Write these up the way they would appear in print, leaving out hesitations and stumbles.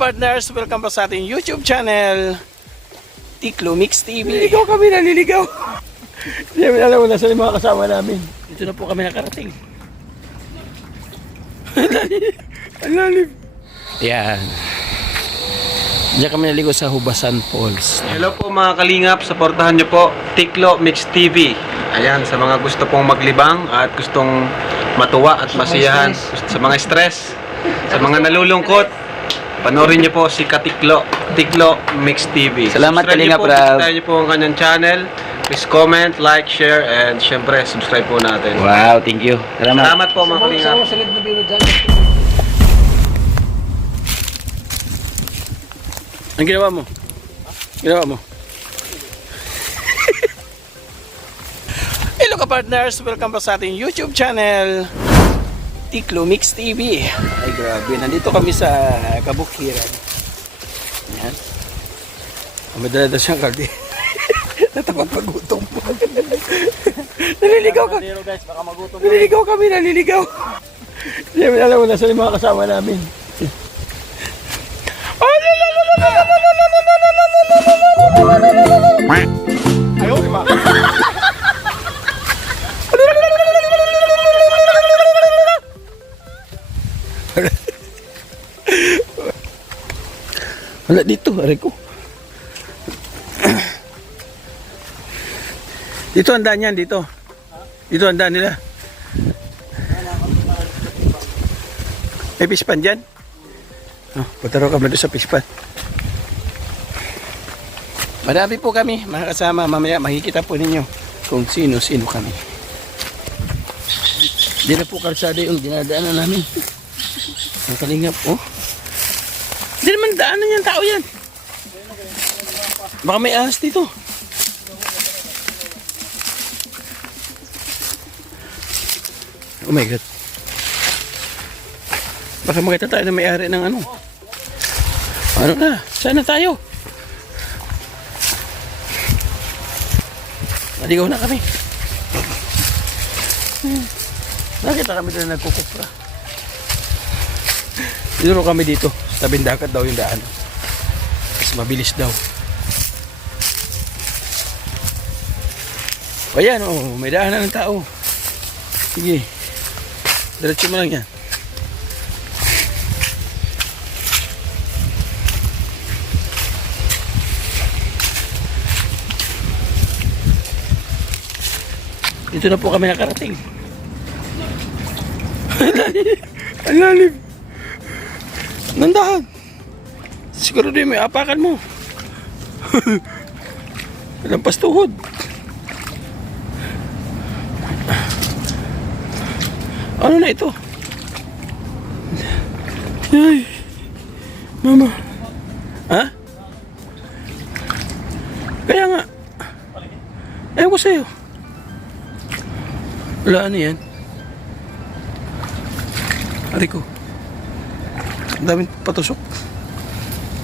partners, welcome pa sa ating YouTube channel, Tiklo Mix TV. Naliligaw kami, naliligaw. Hindi namin alam na sila mga kasama namin. Dito na po kami nakarating. Ang lalim. Yan. Diyan kami naligo sa Hubasan Falls. Hello po mga kalingap, supportahan nyo po Tiklo Mix TV. Ayan, sa mga gusto pong maglibang at gustong matuwa at masiyahan, sa mga stress, sa mga nalulungkot, panoorin nyo po si Katiklo, Tiklo Mix TV. Salamat Kalingap Rab. Subscribe nyo po ang kanyang channel. Please comment, like, share, and syempre subscribe po natin. Wow, thank you. Salamat po mga kalingap. Ang ginawa mo? Ginawa mo? Hello ka partners, welcome pa sa ating YouTube channel, Tiklo Mix TV. Ay grabe, nandito kami sa Kabukiran. Yan. Madala siyang kaldi. Natapag pagutom po. Naliligaw ka. Naliligaw kami, naliligaw. Hindi namin alam na sila mga kasama namin. Ayaw, diba? Wala dito, aray ko. Dito ang daan yan, dito. Dito ang daan nila. May pispan dyan. Oh, punta raw kami doon sa pispan. Marami po kami, mga kasama. Mamaya makikita po ninyo kung sino-sino kami. Di na po kalsada yung dinadaanan namin. Ang kalingap, oh. Hindi naman daanan yung tao yan. Baka may ahas dito. Oh my God. Baka makita tayo na may-ari ng ano. Ano na? Saan na tayo? Naligaw na kami. Nakita kami doon nagkukupra. Dito kami dito. Sa tabing dagat daw yung daan. Mas mabilis daw. O yan, oh, may daanan ng tao. Sige. Diretso mo lang yan. Dito na po kami nakarating. Ang lalim. Nandahan. Siguro din may apakan mo. Lampas tuhod. Ano na ito? Ay. Mama. Ha? Kaya nga. Ewan ko sa'yo. Wala ano yan? Ari ko. Ang daming patusok.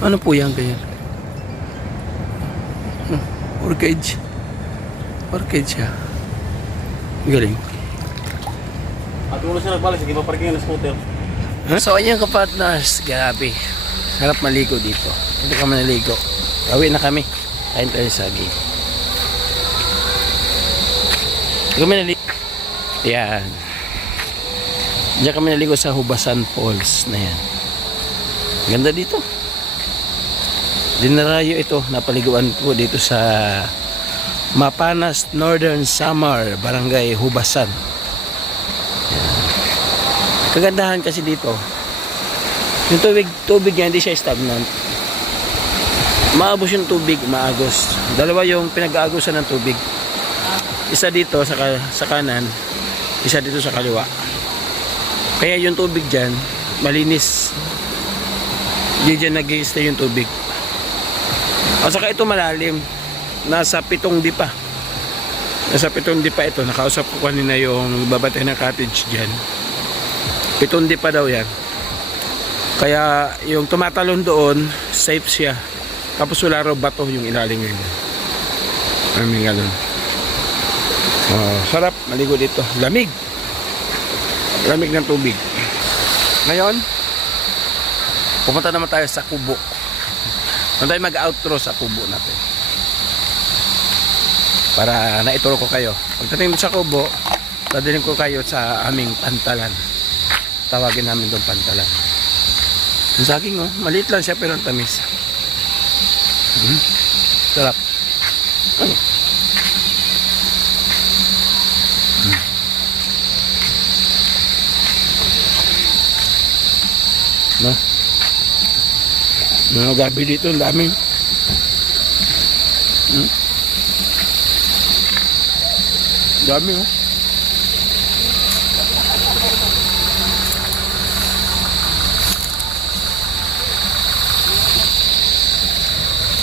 Ano po yan kaya? Orchid. Orchid siya. Galing. At ulo siya nagbalik, sige pa parking ng scooter. Huh? So ayan ka-partners, grabe. Harap maligo dito. Hindi kami naligo. Awi na kami. Kain tayo sa saging. Hindi kami naligo. Yan. Diyan kami naligo sa Hubasan Falls na yan. Ganda dito. Dinarayo ito. Napaliguan po dito sa Mapanas Northern Samar, Barangay Hubasan. Kagandahan kasi dito, yung tubig niya hindi siya stagnant. Maabos yung tubig, maagos. Dalawa yung pinag-aagosan ng tubig. Isa dito sa kanan, isa dito sa kaliwa. Kaya yung tubig dyan, malinis. Hindi dyan nag-i-stay yung tubig. O saka ito malalim. Nasa 7 dipa. Nasa 7 dipa ito. Nakausap ko kanina yung babatay ng cottage dyan. 7 dipa daw yan. Kaya yung tumatalon doon, safe siya. Tapos wala raw bato yung ilalim yun. Maraming ganun. Sarap, maligo dito. Lamig. Lamig ng tubig. Ngayon, Pupunta naman tayo sa kubo. Doon tayo mag-outro sa kubo natin. Para naituro ko kayo. Pagdating sa kubo, dadalhin ko kayo sa aming pantalan. Tawagin namin doon pantalan. Yung saging, oh, maliit lang siya pero ang tamis. Sarap. No? Mga gabi dito, ang dami. Dami, oh.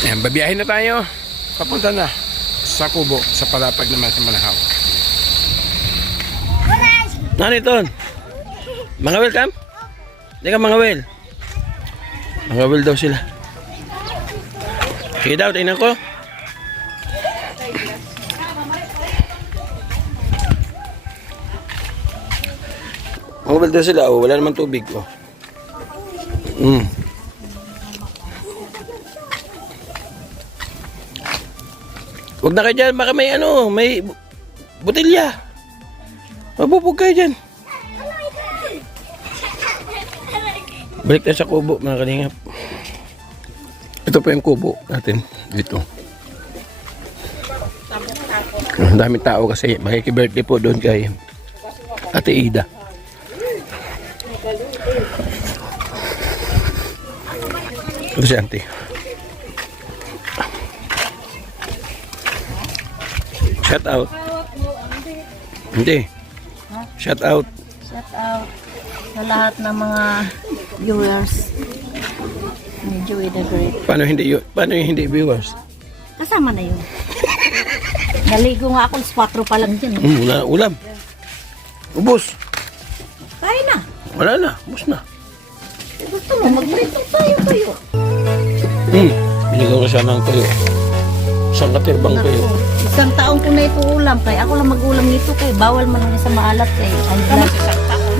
Ayan, babiyahin na tayo. Papunta na sa kubo, sa palapag naman sa Manahaw. Ano ito? Mga welcome? Hindi ka mga wel. Mga wel daw sila. Sige daw, tingnan ko. Mga wel daw sila, oh. Wala naman tubig, oh. Huwag na kayo dyan, baka may ano, may botelya. Mabubog kayo dyan. Balik tayo sa kubo, mga kalingap. Ito po yung kubo natin dito. Ang daming tao kasi makiki-birthday po doon kay Ate Ida. Ito si Auntie. Shout out. Hindi. Shout out. Shout out sa lahat ng mga viewers ni Joey the Great. Paano yung hindi viewers? Kasama na yun. Naligo nga ako, 4 pa lang dyan. Wala na ulam. Ubus. Kaya na. Wala na. Ubus na. Gusto mo, mag-prito tayo kayo. Binigyan ko siya ng tuyo. Isang katirbang tuyo. Isang taon ko na ito ulam. Kaya ako lang mag-ulam nito. Kaya bawal man lang sa maalat. Kaya ang isang taon.